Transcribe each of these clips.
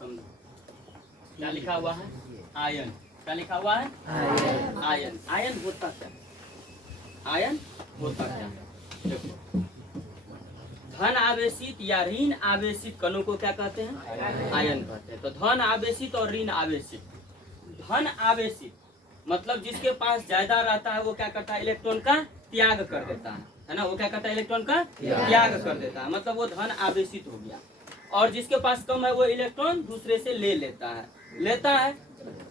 समझो क्या लिखा हुआ है, आयन। क्या लिखा हुआ है, आयन। आयन होता क्या, आयन होता क्या है? देखो, धन आवेशित या ऋण आवेशित कणों को क्या कहते हैं, आयन कहते हैं। तो धन आवेशित और ऋण आवेशित। धन आवेशित मतलब जिसके पास ज्यादा रहता है वो क्या करता है, इलेक्ट्रॉन का त्याग कर देता है ना। वो क्या करता है, इलेक्ट्रॉन का त्याग कर देता है, मतलब वो धन आवेशित हो गया। और जिसके पास कम है वो इलेक्ट्रॉन दूसरे से ले लेता है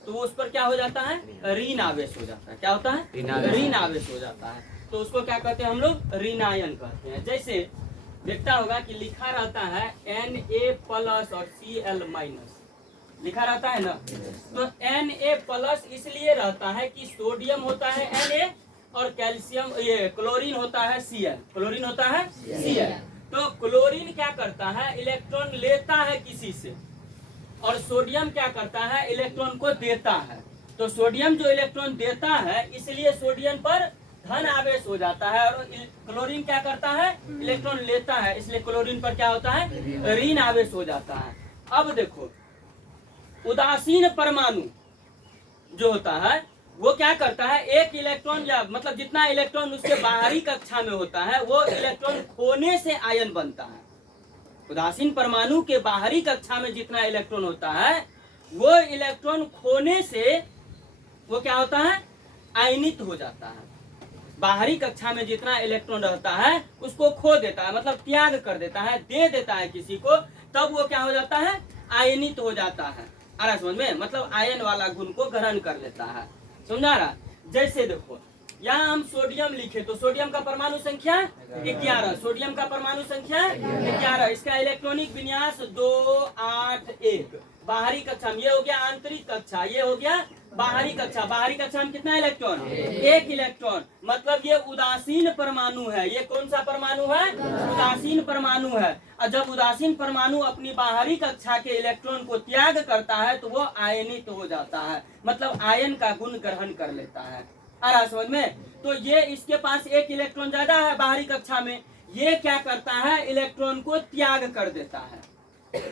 तो उस पर क्या हो जाता है, ऋण आवेश हो जाता है। क्या होता है, ऋण आवेश हो जाता है। तो उसको क्या कहते हैं हम लोग, ऋणायन कहते हैं। जैसे देखता होगा कि लिखा रहता है Na+ और Cl- लिखा रहता है ना। तो Na+ इसलिए रहता है कि सोडियम होता है Na और कैल्शियम ये क्लोरीन होता है Cl। क्लोरीन होता है Cl। तो क्लोरीन क्या करता है, इलेक्ट्रॉन लेता है किसी से, और सोडियम क्या करता है, इलेक्ट्रॉन को देता है। तो सोडियम जो इलेक्ट्रॉन देता है इसलिए सोडियम पर धन आवेश हो जाता है, और क्लोरीन क्या करता है, इलेक्ट्रॉन लेता है, इसलिए क्लोरीन पर क्या होता है, ऋण आवेश हो जाता है। अब देखो, उदासीन परमाणु जो होता है वो क्या करता है, एक इलेक्ट्रॉन या मतलब जितना इलेक्ट्रॉन उसके बाहरी कक्षा में होता है वो इलेक्ट्रॉन खोने से आयन बनता है। उदासीन परमाणु के बाहरी कक्षा में जितना इलेक्ट्रॉन होता है वो इलेक्ट्रॉन खोने से वो क्या होता है, आयनित हो जाता है। बाहरी कक्षा में जितना इलेक्ट्रॉन रहता है उसको खो देता है, मतलब त्याग कर देता है, दे देता है किसी को, तब वो क्या हो जाता है, आयनित हो जाता है। आ रहा समझ में, मतलब आयन वाला गुण को ग्रहण कर लेता है। समझा रहा। जैसे देखो यहाँ हम सोडियम लिखे तो सोडियम का परमाणु संख्या 11, सोडियम का परमाणु संख्या 11, इसका इलेक्ट्रॉनिक विन्यास 2, 8, 1। बाहरी कक्षा में ये हो गया आंतरिक कक्षा, ये हो गया बाहरी कक्षा। बाहरी कक्षा में कितना इलेक्ट्रॉन, 1 इलेक्ट्रॉन, मतलब ये उदासीन परमाणु है। ये कौन सा परमाणु है, उदासीन परमाणु है। और जब उदासीन परमाणु अपनी बाहरी कक्षा के इलेक्ट्रॉन को त्याग करता है तो वो आयनित हो जाता है, मतलब आयन का गुण ग्रहण कर लेता है। आ रहा समझ में। तो ये इसके पास 1 इलेक्ट्रॉन ज्यादा है बाहरी कक्षा में, ये क्या करता है, इलेक्ट्रॉन को त्याग कर देता है।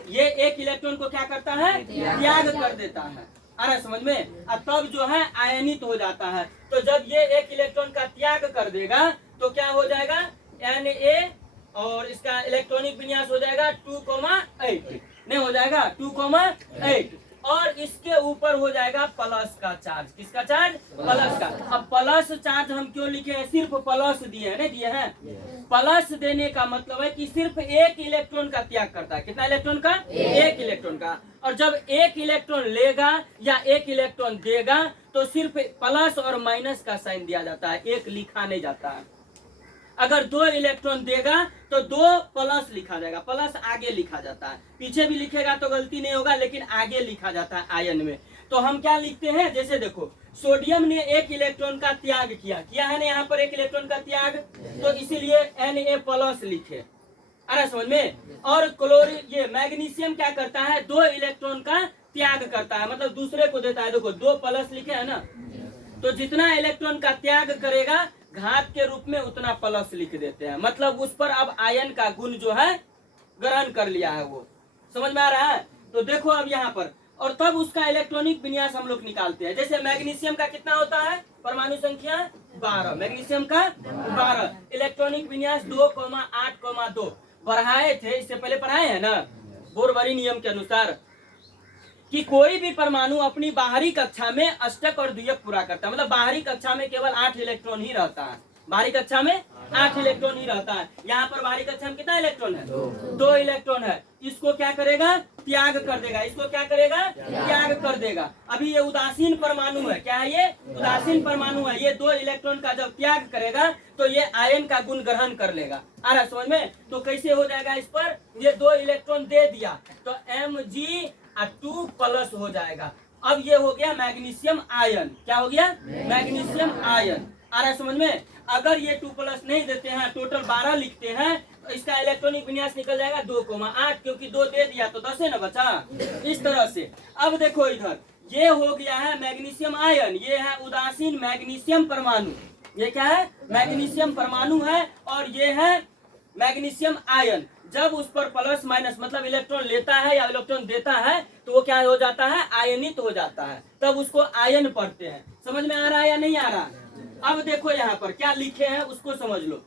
ये 1 इलेक्ट्रॉन को क्या करता है, त्याग कर देता है। आ रहा समझ में। और तब जो है आयनित हो जाता है। तो जब ये 1 इलेक्ट्रॉन का त्याग कर देगा तो क्या हो जाएगा, Na, और इसका इलेक्ट्रॉनिक विन्यास हो जाएगा 2,8, नहीं हो जाएगा 2,8, और इसके ऊपर हो जाएगा प्लस का चार्ज। किसका चार्ज, प्लस का। अब प्लस चार्ज हम क्यों लिखे हैं, सिर्फ प्लस दिए हैं, नहीं दिए हैं। प्लस देने का मतलब है कि सिर्फ 1 इलेक्ट्रॉन का त्याग करता है। कितना इलेक्ट्रॉन का, 1 इलेक्ट्रॉन का। और जब 1 इलेक्ट्रॉन लेगा या 1 इलेक्ट्रॉन देगा तो सिर्फ प्लस और माइनस का साइन दिया जाता है, 1 लिखा नहीं जाता है। अगर 2 इलेक्ट्रॉन देगा तो 2 प्लस लिखा जाएगा, प्लस आगे लिखा जाता है। पीछे भी लिखेगा तो गलती नहीं होगा, लेकिन आगे लिखा जाता है आयन में। तो हम क्या लिखते हैं, जैसे देखो सोडियम ने 1 इलेक्ट्रॉन का त्याग किया है ना, यहाँ पर 1 इलेक्ट्रॉन का त्याग, तो इसीलिए Na+ लिखे। अरे समझ में। और क्लोरीन, ये मैग्नीशियम क्या करता है, 2 इलेक्ट्रॉन का त्याग करता है, मतलब दूसरे को देता है। देखो 2 प्लस लिखे है ना, तो जितना इलेक्ट्रॉन का त्याग करेगा घात के रूप में उतना प्लस लिख देते हैं, मतलब उस पर अब आयन का गुण जो है ग्रहण कर लिया है। वो समझ में आ रहा है। तो देखो अब यहाँ पर, और तब उसका इलेक्ट्रॉनिक विन्यास हम लोग निकालते हैं। जैसे मैग्नीशियम का कितना होता है, परमाणु संख्या 12, मैग्नीशियम का 12, इलेक्ट्रॉनिक विन्यास 2,8,2 बढ़ाए थे, इससे पहले पढ़ाए हैं ना बोरबरी नियम के अनुसार, कि कोई भी परमाणु अपनी बाहरी कक्षा में अष्टक और द्वियक पूरा करता है, मतलब बाहरी कक्षा में केवल 8 इलेक्ट्रॉन ही रहता है। बाहरी कक्षा में 8 इलेक्ट्रॉन ही रहता है। यहाँ पर बाहरी कक्षा में कितना इलेक्ट्रॉन है, 2 इलेक्ट्रॉन है। इसको क्या करेगा, त्याग कर देगा। इसको क्या करेगा, त्याग कर देगा। अभी ये उदासीन परमाणु है, क्या है ये, उदासीन परमाणु है। ये 2 इलेक्ट्रॉन का जब त्याग करेगा तो ये आयन का गुण ग्रहण कर लेगा। आ रहा समझ में। तो कैसे हो जाएगा, इस पर ये 2 इलेक्ट्रॉन दे दिया तो Mg2+ हो जाएगा। अब ये हो गया मैग्नीशियम आयन। क्या हो गया, मैग्नीशियम आयन। आ रहा है समझ में। अगर ये 2+ नहीं देते हैं, टोटल 12 लिखते हैं, तो इसका इलेक्ट्रॉनिक विन्यास निकल जाएगा 2,8, क्योंकि 2 दे दिया तो 10 है ना बचा, इस तरह से। अब देखो इधर ये हो गया है मैग्नीशियम आयन, ये है उदासीन मैग्नीशियम परमाणु। ये क्या है, मैग्नीशियम परमाणु है, और ये है मैग्नीशियम आयन। जब उस पर प्लस माइनस मतलब इलेक्ट्रॉन लेता है या इलेक्ट्रॉन देता है तो वो क्या हो जाता है, आयनित हो जाता है, तब उसको आयन पढ़ते हैं। समझ में आ रहा है या नहीं आ रहा? अब देखो यहाँ पर क्या लिखे हैं उसको समझ लो।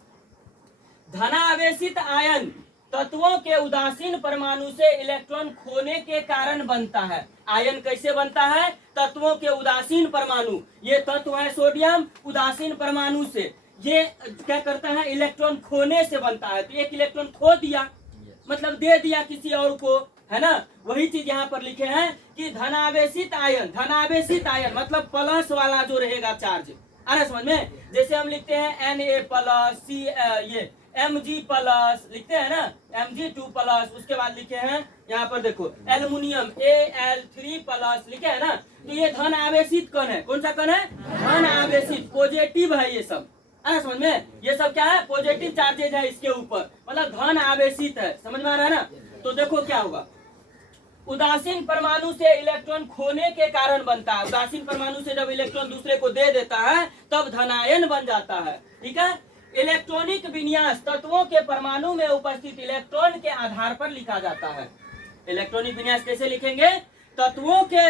धनावेशित आयन तत्वों के उदासीन परमाणु से इलेक्ट्रॉन खोने के कारण बनता है। आयन कैसे बनता है? तत्वों के उदासीन परमाणु, ये तत्व है सोडियम, उदासीन परमाणु से ये क्या करता है, इलेक्ट्रॉन खोने से बनता है। तो एक इलेक्ट्रॉन खो दिया मतलब दे दिया किसी और को, है ना। वही चीज यहाँ पर लिखे हैं कि धनावेशित आयन, धनावेशित आयन मतलब प्लस वाला जो रहेगा चार्ज, आ रहा समझ में। जैसे हम लिखते हैं Na प्लस सी, ये Mg प्लस लिखते हैं ना, Mg2 प्लस, उसके बाद लिखे हैं यहाँ पर देखो एल्युमिनियम Al3 प्लस लिखे है ना। तो ये धन आवेशित कण है। कौन सा कण है? धन आवेशित, पॉजिटिव है ये सब, है समझ में। ये सब क्या है? पॉजिटिव चार्जेज है इसके ऊपर, मतलब धन आवेशित है। समझ में आ रहा है ना। तो देखो क्या होगा, उदासीन परमाणु से इलेक्ट्रॉन खोने के कारण बनता है। उदासीन परमाणु से जब इलेक्ट्रॉन दूसरे को दे देता है तब धनायन बन जाता है। ठीक है। इलेक्ट्रॉनिक विन्यास तत्वों के परमाणु में उपस्थित इलेक्ट्रॉन के आधार पर लिखा जाता है। इलेक्ट्रॉनिक विन्यास कैसे लिखेंगे? तत्वों के,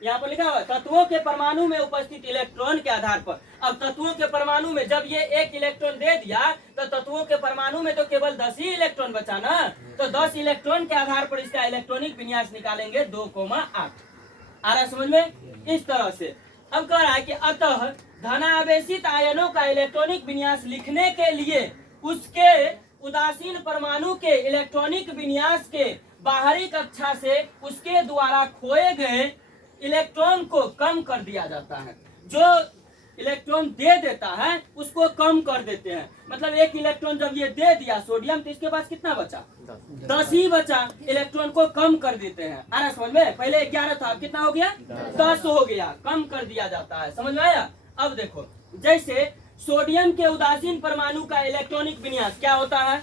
यहाँ पर लिखा हुआ तत्वों के परमाणु में उपस्थित इलेक्ट्रॉन के आधार पर। अब तत्वों के परमाणु में जब ये एक इलेक्ट्रॉन दे दिया तो तत्वों के परमाणु में तो केवल 10 ही इलेक्ट्रॉन बचा ना, तो 10 इलेक्ट्रॉन के आधार पर इसका इलेक्ट्रॉनिक विन्यास निकालेंगे 2,8। आ रहा समझ में? इस तरह से अब कह रहा है कि अतः धनावेशित आयनों का इलेक्ट्रॉनिक विन्यास लिखने के लिए उसके उदासीन परमाणु के इलेक्ट्रॉनिक विन्यास के बाहरी कक्षा से उसके द्वारा खोए गए इलेक्ट्रॉन को कम कर दिया जाता है। जो इलेक्ट्रॉन दे देता है उसको कम कर देते हैं। मतलब एक इलेक्ट्रॉन जब ये दे दिया सोडियम तो इसके पास कितना बचा? 10 ही बचा। इलेक्ट्रॉन को कम कर देते हैं। आ रहा समझ में? पहले 11 था, कितना हो गया? 10 हो गया, कम कर दिया जाता है। समझ में आया? अब देखो, जैसे सोडियम के उदासीन परमाणु का इलेक्ट्रॉनिक विन्यास क्या होता है?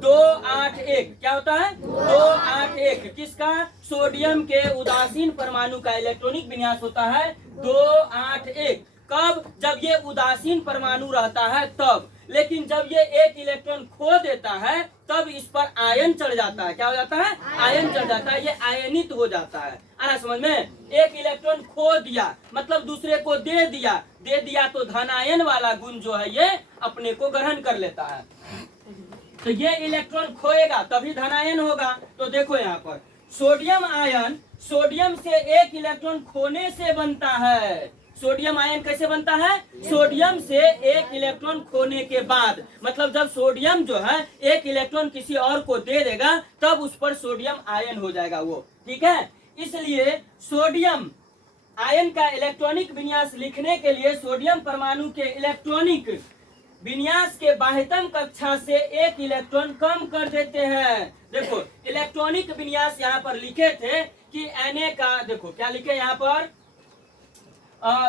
281। क्या होता है? 281। किसका? सोडियम के उदासीन परमाणु का इलेक्ट्रॉनिक विन्यास होता है 281। कब? जब ये उदासीन परमाणु रहता है तब। लेकिन जब ये एक इलेक्ट्रॉन खो देता है तब इस पर आयन चढ़ जाता है। क्या हो जाता है? आयन चढ़ जाता है, ये आयनित हो जाता है। आना समझ में? एक इलेक्ट्रॉन खो दिया मतलब दूसरे को दे दिया तो धनायन वाला गुण जो है ये अपने को ग्रहण कर लेता है। तो ये इलेक्ट्रॉन खोएगा तभी धनायन होगा। तो देखो यहाँ पर सोडियम आयन सोडियम से एक इलेक्ट्रॉन खोने से बनता है। सोडियम आयन कैसे बनता है? सोडियम से एक इलेक्ट्रॉन खोने के बाद, मतलब जब सोडियम जो है एक इलेक्ट्रॉन किसी और को दे देगा तब उस पर सोडियम आयन हो जाएगा वो। ठीक है। इसलिए सोडियम आयन का इलेक्ट्रॉनिक विन्यास लिखने के लिए सोडियम परमाणु के इलेक्ट्रॉनिक विन्यास के बाह्यतम कक्षा से एक इलेक्ट्रॉन कम कर देते हैं। देखो इलेक्ट्रॉनिक विन्यास यहाँ पर लिखे थे कि Na का, देखो क्या लिखे यहाँ पर,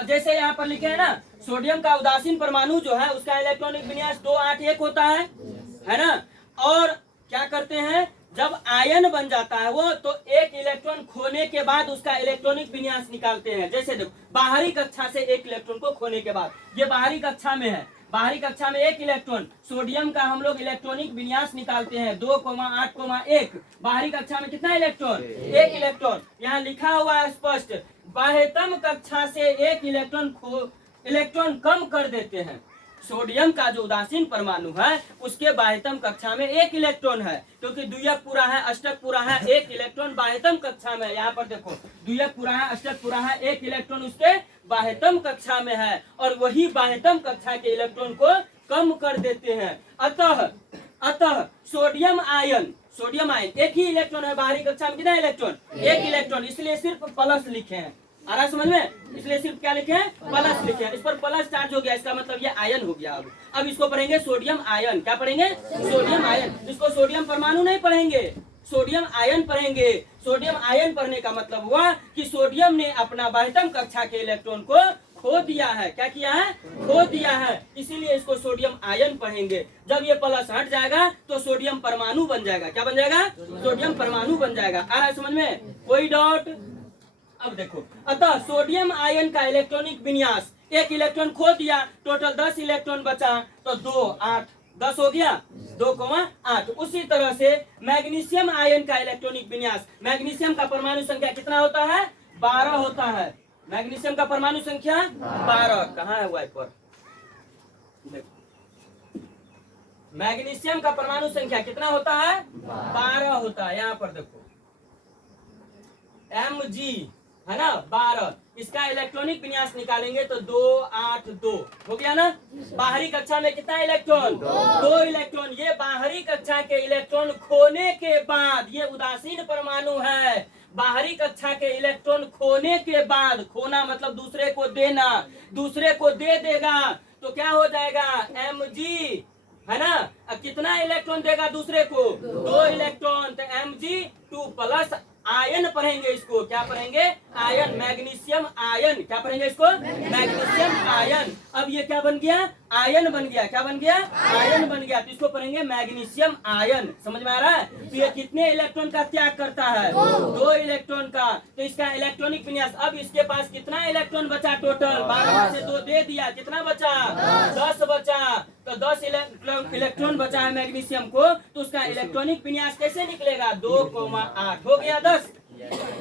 जैसे यहाँ पर लिखे है ना, सोडियम का उदासीन परमाणु जो है उसका इलेक्ट्रॉनिक विन्यास 281 होता है ना। और क्या करते हैं, जब आयन बन जाता है वो तो एक इलेक्ट्रॉन खोने के बाद उसका इलेक्ट्रॉनिक विन्यास निकालते हैं। जैसे देखो बाहरी कक्षा से एक इलेक्ट्रॉन को खोने के बाद, ये बाहरी कक्षा में है, बाहरी कक्षा में एक इलेक्ट्रॉन, सोडियम का हम लोग इलेक्ट्रॉनिक विन्यास निकालते हैं 2,8,1। बाहरी कक्षा में कितना इलेक्ट्रॉन? एक इलेक्ट्रॉन। यहाँ लिखा हुआ है स्पष्ट, बाह्यतम कक्षा से एक इलेक्ट्रॉन कम कर देते हैं। सोडियम का जो उदासीन परमाणु है उसके बाह्यतम कक्षा में एक इलेक्ट्रॉन है, क्योंकि द्वियक पूरा है अष्टक पूरा है, एक इलेक्ट्रॉन बाह्यतम कक्षा में। यहाँ पर देखो द्वियक पूरा है अष्टक पूरा है, एक इलेक्ट्रॉन उसके बाह्यतम कक्षा में है और वही बाह्यतम कक्षा के इलेक्ट्रॉन को कम कर देते हैं। अतः सोडियम आयन एक ही इलेक्ट्रॉन है, बाहरी कक्षा में कितना इलेक्ट्रॉन? एक इलेक्ट्रॉन, इसलिए सिर्फ प्लस लिखे हैं। आ रहा समझ में? इसलिए सिर्फ क्या लिखे हैं? प्लस लिखे हैं। इस पर प्लस चार्ज हो गया, इसका मतलब ये आयन हो गया। अब इसको पढ़ेंगे सोडियम आयन। क्या पढ़ेंगे? Sodium ion. इसको सोडियम परमाणु नहीं पढ़ेंगे, सोडियम आयन पढ़ेंगे। सोडियम आयन पढ़ने का मतलब हुआ कि सोडियम ने अपना बाह्यतम कक्षा के इलेक्ट्रॉन को खो दिया है। क्या किया है? खो दिया है, इसीलिए इसको सोडियम आयन पढ़ेंगे। जब ये प्लस हट जाएगा तो सोडियम परमाणु बन जाएगा। क्या बन जाएगा? सोडियम परमाणु बन जाएगा। आ रहा है समझ में? कोई डाउट? अब देखो, अतः सोडियम आयन का इलेक्ट्रॉनिक विन्यास, एक इलेक्ट्रॉन खो दिया, टोटल 10 इलेक्ट्रॉन बचा, तो 2 8 10 हो गया। 2,8। उसी तरह से मैग्नीशियम आयन का इलेक्ट्रॉनिक विन्यास, मैग्नीशियम का परमाणु संख्या कितना होता है? 12 होता है। मैग्नीशियम का परमाणु संख्या 12। कहाँ है वाइपर? देखो, मैग्नीशियम का परमाणु संख्या कितना होता है? 12 होता है। यहाँ पर देखो Mg है ना 12। इसका इलेक्ट्रॉनिक विन्यास निकालेंगे तो 2, 8, 2 हो गया ना। बाहरी कक्षा में कितना इलेक्ट्रॉन? 2 इलेक्ट्रॉन। ये बाहरी कक्षा के इलेक्ट्रॉन खोने के बाद, ये उदासीन परमाणु है। बाहरी कक्षा के इलेक्ट्रॉन खोने के बाद, खोना मतलब दूसरे को देना, दूसरे को दे देगा तो क्या हो जाएगा? Mg है ना। अब कितना इलेक्ट्रॉन देगा दूसरे को? 2 इलेक्ट्रॉन। तो Mg2+ आयन पढ़ेंगे इसको। क्या पढ़ेंगे? Ion, magnesium ion. क्या पढ़ेंगे इसको? Magnesium ion. अब ये क्या बन गया? आयन बन गया। क्या बन गया? आयन बन गया। तो इसको पढ़ेंगे मैग्नीशियम आयन। समझ में आ रहा है? तो ये कितने इलेक्ट्रॉन का त्याग करता है? 2 इलेक्ट्रॉन का। तो इसका इलेक्ट्रॉनिक विन्यास, अब इसके पास कितना इलेक्ट्रॉन बचा टोटल? 12 से 2 दे दिया, कितना बचा? 10 बचा। तो 10 इलेक्ट्रॉन बचा है मैग्नीशियम को। तो उसका इलेक्ट्रॉनिक विन्यास कैसे निकलेगा? 2,8 हो गया 10।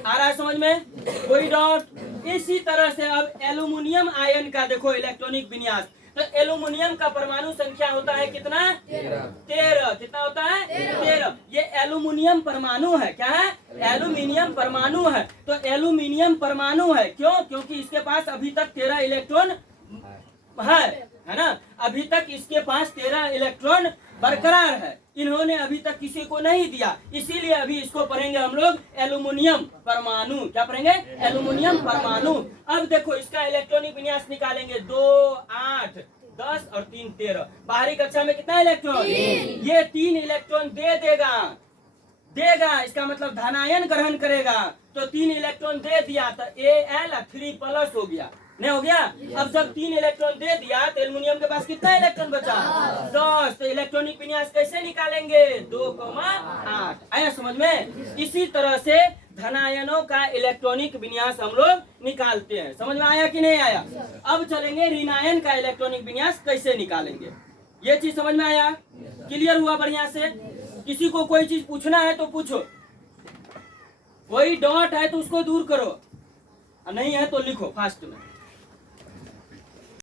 आ रहा है समझ में? कोई डाउट? इसी तरह से अब एल्यूमिनियम आयन का देखो इलेक्ट्रॉनिक विन्यास। तो एल्यूमिनियम का परमाणु संख्या होता है कितना? 13। कितना होता है? 13। ये एल्यूमिनियम परमाणु है। क्या है? एल्यूमिनियम परमाणु है। तो एल्यूमिनियम परमाणु है क्यों? क्योंकि इसके पास अभी तक 13 इलेक्ट्रॉन है ना। अभी तक इसके पास 13 इलेक्ट्रॉन बरकरार है। इन्होंने अभी तक किसी को नहीं दिया, इसीलिए अभी इसको पढ़ेंगे हम लोग एल्यूमिनियम परमाणु। क्या पढ़ेंगे? एल्यूमिनियम परमाणु। अब देखो इसका इलेक्ट्रॉनिक विन्यास निकालेंगे। 2, 8, 10 और 3, 13। बाहरी कक्षा में कितना इलेक्ट्रॉन? ये 3 इलेक्ट्रॉन दे देगा। इसका मतलब धनायन ग्रहण करेगा। तो 3 इलेक्ट्रॉन दे दिया तो Al3+ हो गया। नहीं हो गया? अब जब 3 इलेक्ट्रॉन दे दिया तो एल्यूमिनियम के पास कितना इलेक्ट्रॉन बचा? 10। तो इलेक्ट्रॉनिक विन्यास कैसे निकालेंगे? 2,8। आया समझ में? इसी तरह से धनायनों का इलेक्ट्रॉनिक विन्यास हम लोग निकालते हैं। समझ में आया कि नहीं आया? अब चलेंगे ऋणायन का इलेक्ट्रॉनिक विन्यास कैसे निकालेंगे। ये चीज समझ में आया? क्लियर हुआ बढ़िया से? किसी को कोई चीज पूछना है तो पूछो, कोई डॉट है तो उसको दूर करो, नहीं है तो लिखो फास्ट में।